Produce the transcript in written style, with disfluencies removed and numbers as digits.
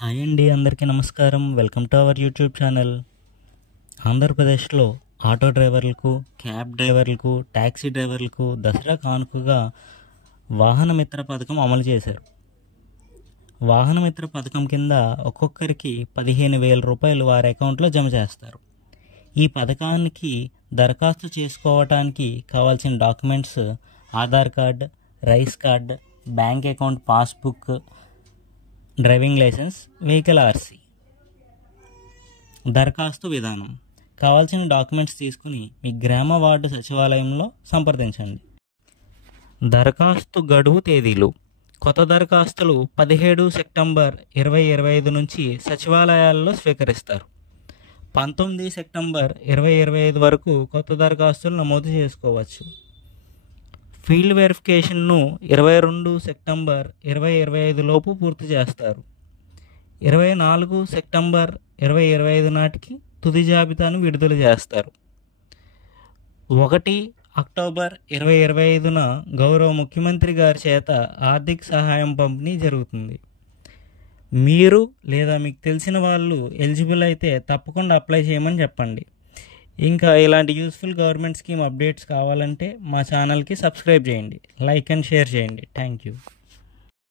Hi అండి, అందరికీ నమస్కారం. Welcome to our YouTube channel. ఆంధ్రప్రదేశ్లో ఆటో డ్రైవర్లకు, క్యాబ్ డ్రైవర్లకు, ట్యాక్సీ డ్రైవర్లకు దసరా కానుకగా వాహన మిత్ర పథకం అమలు చేశారు. వాహన మిత్ర పథకం కింద ఒక్కొక్కరికి 15,000 రూపాయలు వారి అకౌంట్లో జమ చేస్తారు. ఈ పథకానికి దరఖాస్తు చేసుకోవటానికి కావాల్సిన documents Aadhaar card, rice card, bank account passbook, driving licence, vehicle RC. దరఖాస్తు విధానం: కావాల్సిన డాక్యుమెంట్స్ తీసుకుని మీ గ్రామ వార్డు సచివాలయంలో సంప్రదించండి. దరఖాస్తు గడువు తేదీలు: కొత్త దరఖాస్తులు 17 సెప్టెంబర్ 2025 నుంచి సచివాలయాల్లో స్వీకరిస్తారు. 19 సెప్టెంబర్ 2025 వరకు కొత్త దరఖాస్తులు నమోదు చేసుకోవచ్చు. ఫీల్డ్ వెరిఫికేషన్ను 22 సెప్టెంబర్ 2025 లోపు పూర్తి చేస్తారు. 24 సెప్టెంబర్ 2025 నాటికి తుది జాబితాను విడుదల చేస్తారు. 1 అక్టోబర్ 2025న గౌరవ ముఖ్యమంత్రి గారి చేత ఆర్థిక సహాయం పంపిణీ జరుగుతుంది. మీరు లేదా మీకు తెలిసిన వాళ్ళు ఎలిజిబుల్ అయితే తప్పకుండా అప్లై చేయమని చెప్పండి. ఇంకా ఇలాంటి యూస్ఫుల్ గవర్నమెంట్ స్కీమ్ అప్డేట్స్ కావాలంటే మా ఛానల్కి సబ్స్క్రైబ్ చేయండి, లైక్ అండ్ షేర్ చేయండి. Thank you.